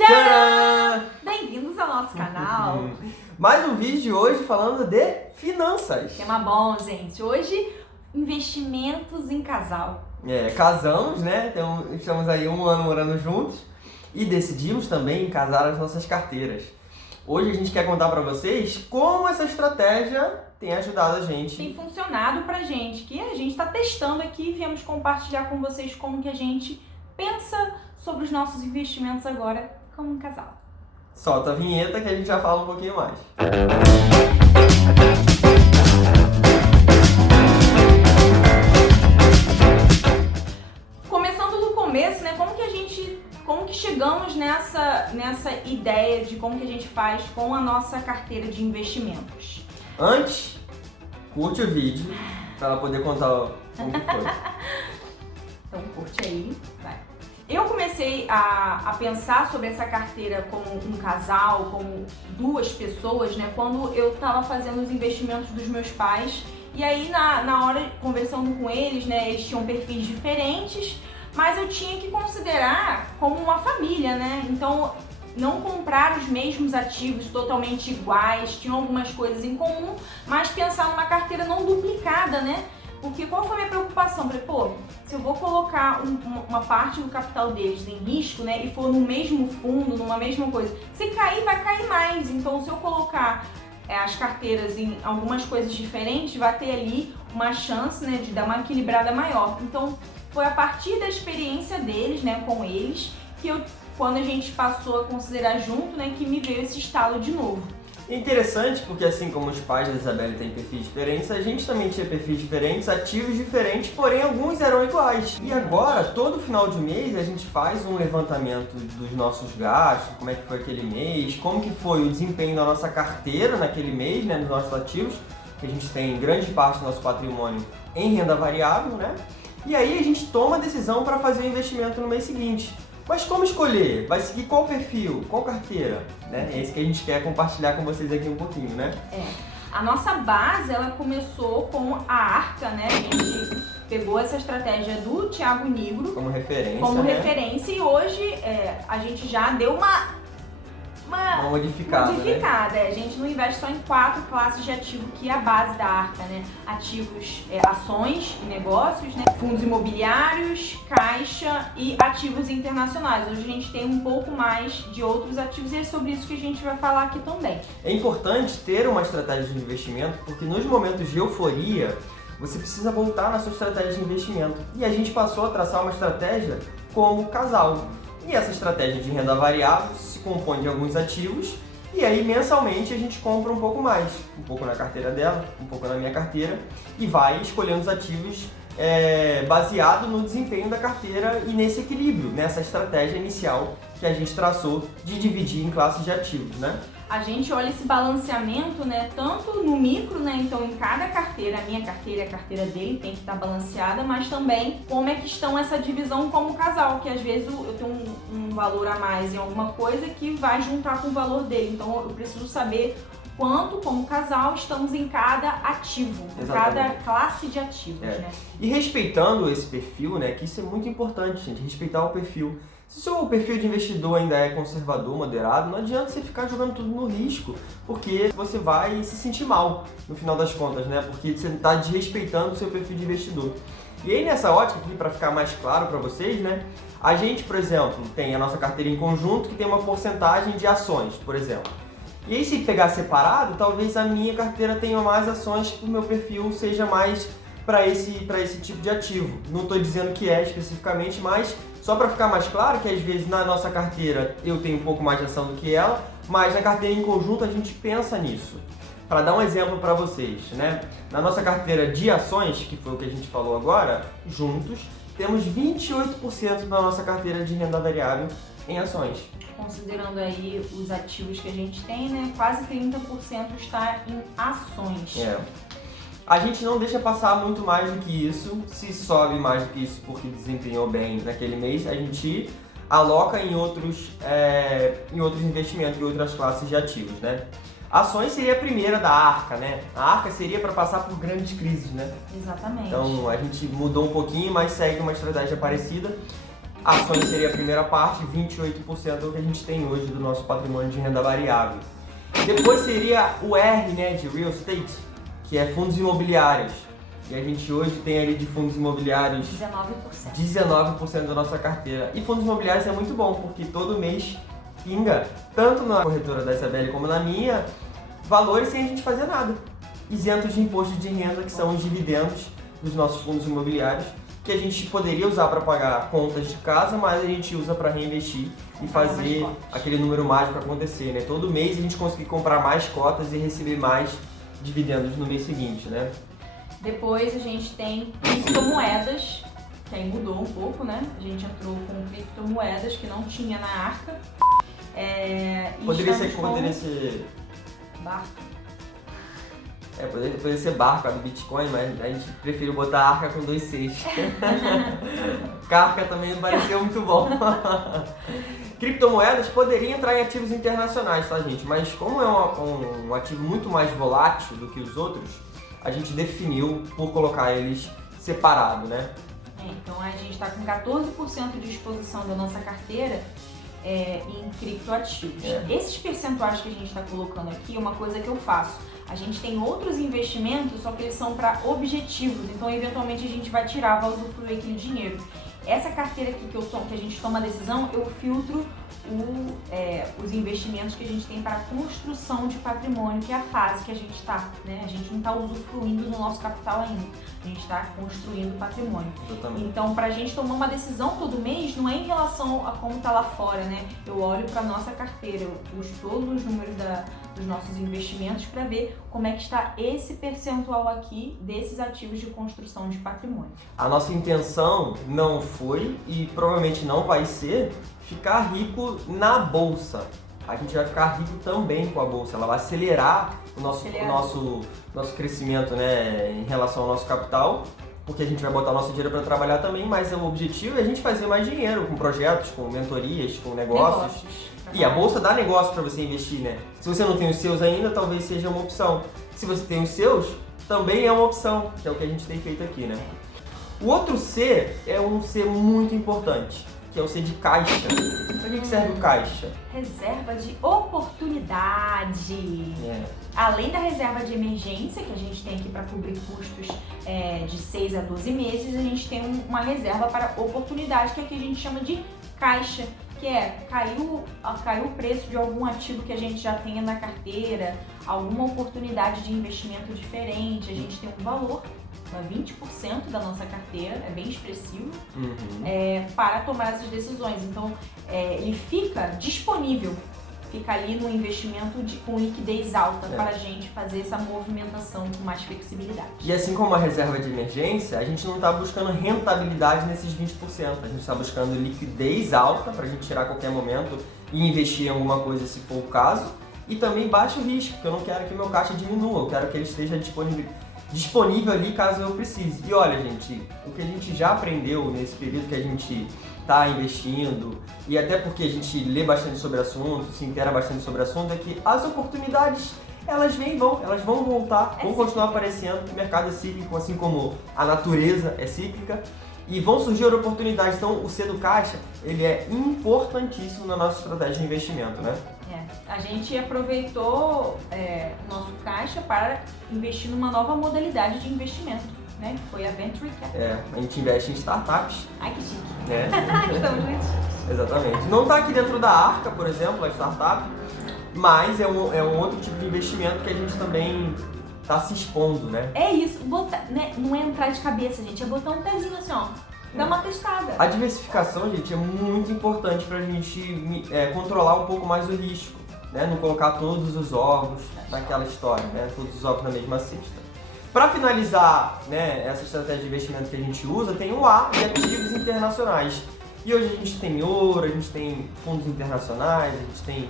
Tcharam! Bem-vindos ao nosso canal. Mais um vídeo de hoje falando de finanças. Tema bom, gente. Hoje, investimentos em casal. Casamos, né? Então, estamos aí um ano morando juntos e decidimos também casar as nossas carteiras. Hoje a gente quer contar pra vocês como essa estratégia tem ajudado a gente. Tem funcionado pra gente, que a gente tá testando aqui e viemos compartilhar com vocês como que a gente pensa sobre os nossos investimentos agora como um casal. Solta a vinheta que a gente já fala um pouquinho mais. Começando do começo, né? Como que chegamos nessa ideia de como que a gente faz com a nossa carteira de investimentos? Antes, curte o vídeo para ela poder contar como que foi. Então curte aí, vai. Eu comecei a pensar sobre essa carteira como um casal, como duas pessoas, né? Quando eu estava fazendo os investimentos dos meus pais. E aí, na hora, conversando com eles, né? Eles tinham perfis diferentes, mas eu tinha que considerar como uma família, né? Então, não comprar os mesmos ativos totalmente iguais, tinham algumas coisas em comum, mas pensar numa carteira não duplicada, né? Porque qual foi a minha preocupação? Falei, se eu vou colocar uma parte do capital deles em risco, né, e for no mesmo fundo, numa mesma coisa, se cair, vai cair mais. Então, se eu colocar as carteiras em algumas coisas diferentes, vai ter ali uma chance, né, de dar uma equilibrada maior. Então, foi a partir da experiência deles, né, com eles, que quando a gente passou a considerar junto, né, que me veio esse estalo de novo. Interessante porque assim como os pais da Isabelle têm perfis diferentes, a gente também tinha perfis diferentes, ativos diferentes, porém alguns eram iguais. E agora, todo final de mês, a gente faz um levantamento dos nossos gastos, como é que foi aquele mês, como que foi o desempenho da nossa carteira naquele mês, né, dos nossos ativos, que a gente tem grande parte do nosso patrimônio em renda variável, né? E aí a gente toma a decisão para fazer o investimento no mês seguinte. Mas como escolher? Vai seguir qual perfil? Qual carteira? Né? É isso que a gente quer compartilhar com vocês aqui um pouquinho, né? A nossa base, ela começou com a Arca, né? A gente pegou essa estratégia do Thiago Nigro como referência, como né? referência, e hoje a gente já deu uma modificada. Né? A gente não investe só em 4 classes de ativo, que é a base da Arca, né? Ativos, ações e negócios, né? Fundos imobiliários, caixa e ativos internacionais. Hoje a gente tem um pouco mais de outros ativos e é sobre isso que a gente vai falar aqui também. É importante ter uma estratégia de investimento, porque nos momentos de euforia, você precisa voltar na sua estratégia de investimento. E a gente passou a traçar uma estratégia como casal. E essa estratégia de renda variável se compõe de alguns ativos e aí mensalmente a gente compra um pouco mais, um pouco na carteira dela, um pouco na minha carteira e vai escolhendo os ativos baseado no desempenho da carteira e nesse equilíbrio, nessa estratégia inicial que a gente traçou de dividir em classes de ativos, né? A gente olha esse balanceamento, né, tanto no micro, né, então em cada carteira, a minha carteira e a carteira dele tem que estar balanceada, mas também como é que estão essa divisão como casal, que às vezes eu tenho um valor a mais em alguma coisa que vai juntar com o valor dele, então eu preciso saber quanto, como casal, estamos em cada ativo, em cada classe de ativos, né? E respeitando esse perfil, né, que isso é muito importante, gente, respeitar o perfil. Se o seu perfil de investidor ainda é conservador, moderado, não adianta você ficar jogando tudo no risco, porque você vai se sentir mal no final das contas, né? Porque você está desrespeitando o seu perfil de investidor. E aí nessa ótica aqui, para ficar mais claro para vocês, né? A gente, por exemplo, tem a nossa carteira em conjunto que tem uma porcentagem de ações, por exemplo. E aí se pegar separado, talvez a minha carteira tenha mais ações que o meu perfil seja mais para esse tipo de ativo. Não estou dizendo que é especificamente, mas só para ficar mais claro que às vezes na nossa carteira eu tenho um pouco mais de ação do que ela, mas na carteira em conjunto a gente pensa nisso. Para dar um exemplo para vocês, né? Na nossa carteira de ações, que foi o que a gente falou agora, juntos, temos 28% na nossa carteira de renda variável em ações. Considerando aí os ativos que a gente tem, né, quase 30% está em ações. A gente não deixa passar muito mais do que isso. Se sobe mais do que isso porque desempenhou bem naquele mês, a gente aloca em outros investimentos, em outras classes de ativos, né? Ações seria a primeira da Arca, né? A Arca seria para passar por grandes crises, né? Exatamente. Então a gente mudou um pouquinho, mas segue uma estratégia parecida. Ações seria a primeira parte, 28% é o que a gente tem hoje do nosso patrimônio de renda variável. Depois seria o R, né, de Real Estate, que é fundos imobiliários. E a gente hoje tem ali de fundos imobiliários 19% da nossa carteira. E fundos imobiliários é muito bom, porque todo mês pinga, tanto na corretora da Isabelle como na minha, valores sem a gente fazer nada. Isentos de imposto de renda, que são os dividendos dos nossos fundos imobiliários, que a gente poderia usar para pagar contas de casa, mas a gente usa para reinvestir e fazer aquele número mágico acontecer, né? Todo mês a gente conseguir comprar mais cotas e receber mais dividendos no mês seguinte, né? Depois a gente tem criptomoedas, que aí mudou um pouco, né? A gente entrou com criptomoedas que não tinha na Arca. Poderia ser barco. Poderia ser barco, a do Bitcoin, mas a gente preferiu botar Arca com 2 Cs. Carca também não pareceu muito bom. Criptomoedas poderiam entrar em ativos internacionais, tá, gente? Mas como é um ativo muito mais volátil do que os outros, a gente definiu por colocar eles separado, né? Então a gente está com 14% de exposição da nossa carteira em criptoativos. Esses percentuais que a gente está colocando aqui é uma coisa que eu faço. A gente tem outros investimentos, só que eles são para objetivos, então eventualmente a gente vai tirar, vai usufruir aquele dinheiro. Essa carteira aqui que a gente toma a decisão, eu filtro os investimentos que a gente tem para a construção de patrimônio, que é a fase que a gente está, né? A gente não está usufruindo do nosso capital ainda, a gente está construindo patrimônio. Exatamente. Então, para a gente tomar uma decisão todo mês, não é em relação a como está lá fora, né? Eu olho para a nossa carteira, eu puxo todos os números dos nossos investimentos para ver como é que está esse percentual aqui desses ativos de construção de patrimônio. A nossa intenção não foi e provavelmente não vai ser ficar rico na bolsa. A gente vai ficar rico também com a bolsa. Ela vai acelerar o nosso crescimento, né, em relação ao nosso capital, porque a gente vai botar nosso dinheiro para trabalhar também, mas o objetivo é a gente fazer mais dinheiro com projetos, com mentorias, com negócios. E a bolsa dá negócio para você investir, né? Se você não tem os seus ainda, talvez seja uma opção. Se você tem os seus, também é uma opção, que é o que a gente tem feito aqui, né? O outro C é um C muito importante, que é o C de caixa. Para que serve o caixa? Reserva de oportunidade. Além da reserva de emergência, que a gente tem aqui para cobrir custos de 6 a 12 meses, a gente tem uma reserva para oportunidade, que aqui a gente chama de caixa, que caiu o preço de algum ativo que a gente já tenha na carteira, alguma oportunidade de investimento diferente, a gente tem um valor, 20% da nossa carteira, é bem expressivo, para tomar essas decisões. Então, ele fica disponível, fica ali no investimento com liquidez alta para a gente fazer essa movimentação com mais flexibilidade. E assim como a reserva de emergência, a gente não está buscando rentabilidade nesses 20%, a gente está buscando liquidez alta para a gente tirar a qualquer momento e investir em alguma coisa se for o caso, e também baixo risco, porque eu não quero que meu caixa diminua, eu quero que ele esteja disponível ali caso eu precise. E olha, gente, o que a gente já aprendeu nesse período que a gente está investindo, e até porque a gente lê bastante sobre o assunto, se inteira bastante sobre o assunto, é que as oportunidades, elas vêm e vão, elas vão voltar, vão continuar aparecendo, o mercado é cíclico, assim como a natureza é cíclica, e vão surgir oportunidades. Então, o C do caixa, ele é importantíssimo na nossa estratégia de investimento, né? A gente aproveitou o nosso caixa para investir numa nova modalidade de investimento, né? Que foi a Venture Capital. A gente investe em startups. Ai, que chique. Né? Estamos juntos. Exatamente. Não está aqui dentro da Arca, por exemplo, a startup, mas é um outro tipo de investimento que a gente também está se expondo, né? É isso, não é entrar de cabeça, gente, é botar um pezinho assim, ó. Dá uma testada. A diversificação, gente, é muito importante para a gente controlar um pouco mais o risco, né? Não colocar todos os ovos naquela história, né? Todos os ovos na mesma cesta. Para finalizar, né, essa estratégia de investimento que a gente usa, tem o A de ativos internacionais. E hoje a gente tem ouro, a gente tem fundos internacionais, a gente tem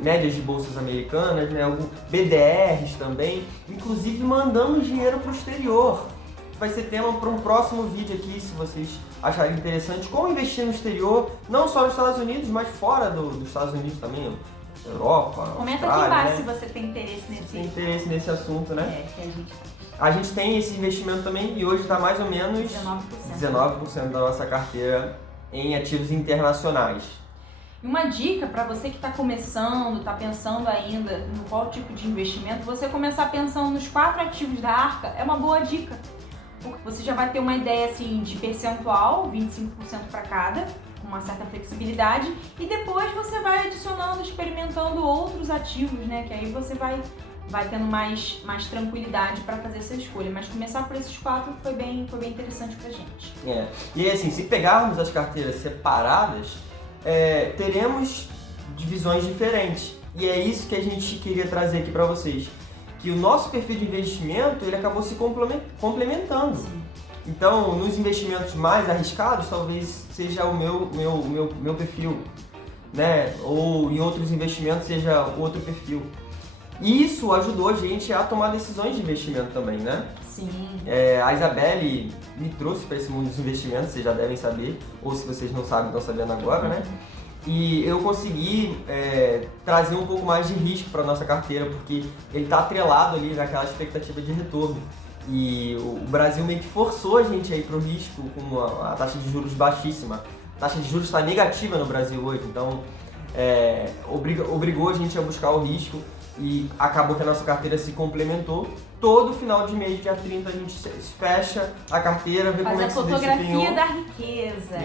médias de bolsas americanas, né? BDRs também, inclusive mandamos dinheiro para o exterior. Vai ser tema para um próximo vídeo aqui, se vocês acharem interessante, como investir no exterior, não só nos Estados Unidos, mas fora dos Estados Unidos também, Europa, Comenta Austrália, aqui embaixo, né? se você tem interesse nesse assunto, né? Que a gente tem esse investimento também e hoje está mais ou menos 19% da nossa carteira em ativos internacionais. Uma dica para você que está começando, está pensando ainda em qual tipo de investimento, você começar pensando nos 4 ativos da Arca é uma boa dica. Porque você já vai ter uma ideia assim, de percentual, 25% para cada, com uma certa flexibilidade, e depois você vai adicionando, experimentando outros ativos, né? Que aí você vai tendo mais tranquilidade para fazer essa escolha. Mas começar por esses 4 foi bem interessante pra gente. E assim, se pegarmos as carteiras separadas, teremos divisões diferentes. E é isso que a gente queria trazer aqui para vocês. Que o nosso perfil de investimento, ele acabou se complementando. Sim. Então, nos investimentos mais arriscados, talvez seja o meu perfil, né? Ou em outros investimentos seja outro perfil. E isso ajudou a gente a tomar decisões de investimento também, né? Sim. A Isabelle me trouxe para esse mundo dos investimentos, vocês já devem saber, ou se vocês não sabem, estão sabendo agora, né? E eu consegui trazer um pouco mais de risco para a nossa carteira, porque ele está atrelado ali naquela expectativa de retorno. E o Brasil meio que forçou a gente a ir para o risco com a taxa de juros baixíssima. A taxa de juros está negativa no Brasil hoje, então obrigou a gente a buscar o risco e acabou que a nossa carteira se complementou. Todo final de mês, dia 30, a gente fecha a carteira, vê como é que se desempenhou. Faz a fotografia da riqueza.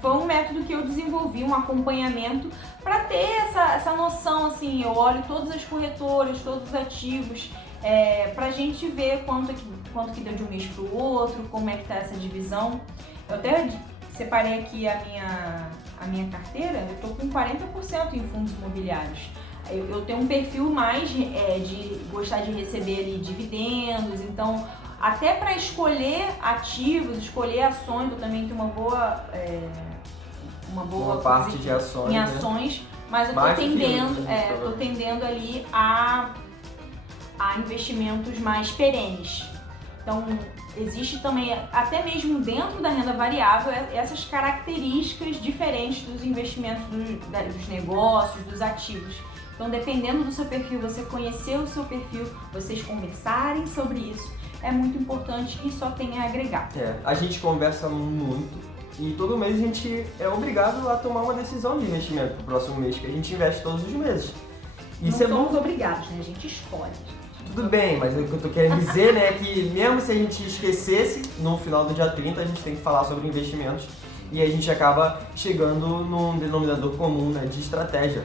Foi um método que eu desenvolvi, um acompanhamento, para ter essa noção, assim, eu olho todas as corretoras, todos os ativos, pra gente ver quanto que deu de um mês pro outro, como é que tá essa divisão. Eu até separei aqui a minha carteira, eu tô com 40% em fundos imobiliários. Eu tenho um perfil mais de gostar de receber ali dividendos, então até para escolher ativos, escolher ações, eu também tenho uma boa parte de ações, em ações, mas eu tô tendendo ali a investimentos mais perenes. Então existe também, até mesmo dentro da renda variável, essas características diferentes dos investimentos dos negócios, dos ativos. Então, dependendo do seu perfil, você conhecer o seu perfil, vocês conversarem sobre isso, é muito importante e só tem a agregar. A gente conversa muito e todo mês a gente é obrigado a tomar uma decisão de investimento pro próximo mês, que a gente investe todos os meses. Isso não somos obrigados, né? A gente escolhe. Tudo bem, mas o que eu tô querendo dizer, né, é que mesmo se a gente esquecesse, no final do dia 30 a gente tem que falar sobre investimentos e a gente acaba chegando num denominador comum, né, de estratégia.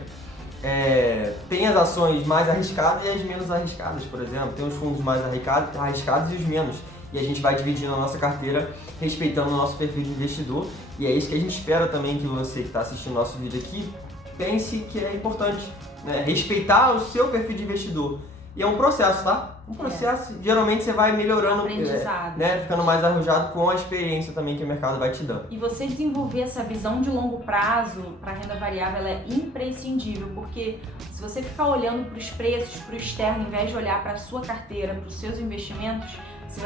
Tem as ações mais arriscadas e as menos arriscadas, por exemplo. Tem os fundos mais arriscados e os menos. E a gente vai dividindo a nossa carteira respeitando o nosso perfil de investidor. E é isso que a gente espera também que você que está assistindo o nosso vídeo aqui pense que é importante, né? Respeitar o seu perfil de investidor. E é um processo, tá? Um processo, geralmente você vai melhorando, né? Ficando mais arrojado com a experiência também que o mercado vai te dando. E você desenvolver essa visão de longo prazo para a renda variável, ela é imprescindível, porque se você ficar olhando para os preços, para o externo, em vez de olhar para a sua carteira, para os seus investimentos, você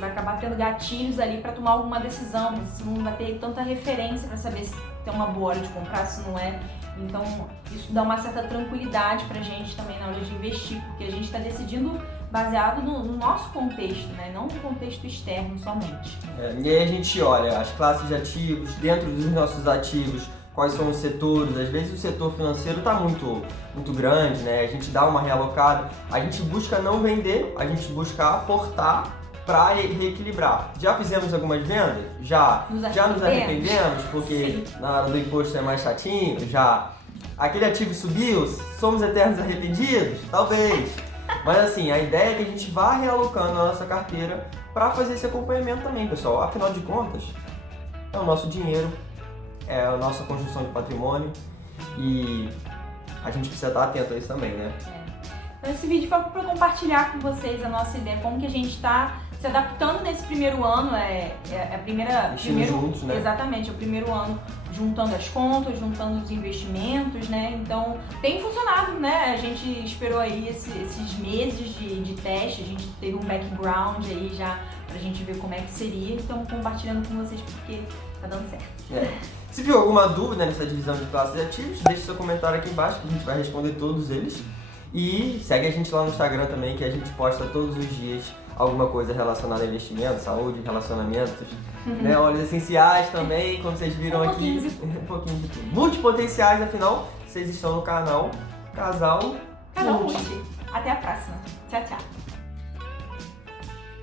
vai acabar tendo gatilhos ali para tomar alguma decisão, você não vai ter tanta referência para saber se tem uma boa hora de comprar, se não é. Então, isso dá uma certa tranquilidade pra gente também na hora de investir, porque a gente está decidindo baseado no nosso contexto, né? Não no contexto externo somente. E aí a gente olha as classes de ativos, dentro dos nossos ativos, quais são os setores. Às vezes o setor financeiro está muito grande, né? A gente dá uma realocada, a gente busca não vender, a gente busca aportar para reequilibrar. Já fizemos algumas vendas? Já nos arrependemos porque na hora do imposto é mais chatinho? Já. Aquele ativo subiu? Somos eternos arrependidos? Talvez. Mas assim, a ideia é que a gente vá realocando a nossa carteira para fazer esse acompanhamento também, pessoal. Afinal de contas, é o nosso dinheiro, é a nossa construção de patrimônio e a gente precisa estar atento a isso também, né? Então esse vídeo foi para compartilhar com vocês a nossa ideia, como que a gente está se adaptando nesse primeiro ano, juntos, né? Exatamente, é o primeiro ano juntando as contas, juntando os investimentos, né? Então tem funcionado, né? A gente esperou aí esses meses de teste, a gente teve um background aí já pra gente ver como é que seria, então compartilhando com vocês porque tá dando certo. Se viu alguma dúvida nessa divisão de classes de ativos, deixe seu comentário aqui embaixo que a gente vai responder todos eles. E segue a gente lá no Instagram também, que a gente posta todos os dias alguma coisa relacionada a investimento, saúde, relacionamentos, né? Óleos essenciais também, como vocês viram aqui. Um pouquinho de tudo. Multipotenciais, afinal, vocês estão no canal Casal Multi. Até a próxima. Tchau, tchau.